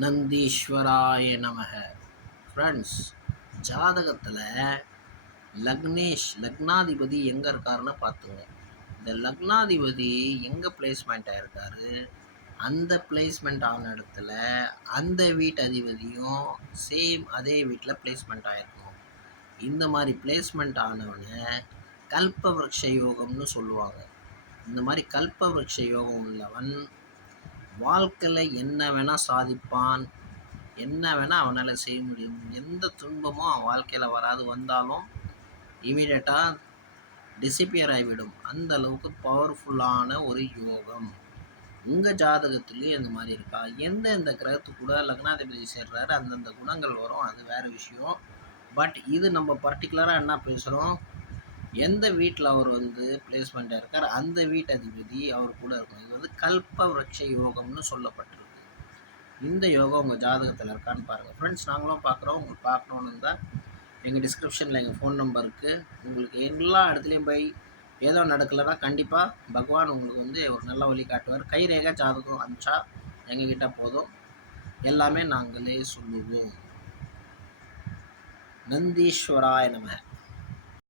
நந்தீஸ்வராய நமக. ஃப்ரெண்ட்ஸ், ஜாதகத்தில் லக்னாதிபதி எங்கே இருக்காருன்னு பார்த்துங்க. இந்த லக்னாதிபதி எங்கே பிளேஸ்மெண்ட் ஆகிருக்காரு, அந்த பிளேஸ்மெண்ட் ஆன இடத்துல அந்த வீட்டு அதிபதியும் சேம் அதே வீட்டில் பிளேஸ்மெண்ட் ஆகிருக்கும். இந்த மாதிரி பிளேஸ்மெண்ட் ஆனவனை கல்பவருஷ யோகம்னு சொல்லுவாங்க. இந்த மாதிரி கல்பவருஷ யோகம் உள்ளவன் வாழ்க்கையில் என்ன வேணால் சாதிப்பான், என்ன வேணால் அவனால் செய்ய முடியும். எந்த துன்பமும் அவன் வாழ்க்கையில் வராது, வந்தாலும் இமீடியட்டாக டிசிப்பியர் ஆகிவிடும். அந்த அளவுக்கு பவர்ஃபுல்லான ஒரு யோகம். உங்கள் ஜாதகத்துலேயும் இந்த மாதிரி இருக்கா? எந்தெந்த கிரகத்து கூட லக்னாதிபதி சேர்றாரு அந்தந்த குணங்கள் வரும், அது வேறு விஷயம். பட் இது நம்ம பர்டிகுலராக என்ன பேசுகிறோம், எந்த வீட்டில் அவர் பிளேஸ்மெண்ட்டாக இருக்கார் அந்த வீட்டு அதிபதி அவர் கூட இருக்கும். இது கல்பவருஷ யோகம்னு சொல்லப்பட்டிருக்கு. இந்த யோகம் உங்கள் ஜாதகத்தில் இருக்கான்னு பாருங்கள். ஃப்ரெண்ட்ஸ், நாங்களும் பார்க்குறோம். உங்களுக்கு பார்க்கணுன்னு இருந்தால் எங்கள் டிஸ்கிரிப்ஷனில் எங்கள் ஃபோன் நம்பர் இருக்குது. உங்களுக்கு எல்லா இடத்துலையும் போய் ஏதோ நடக்கலைன்னா கண்டிப்பாக பகவான் உங்களுக்கு ஒரு நல்ல வழி காட்டுவார். கைரேகை ஜாதகம் அனுப்பிச்சா எங்ககிட்ட போதும், எல்லாமே நாங்களே சொல்லுவோம். நந்தீஸ்வராய நமக.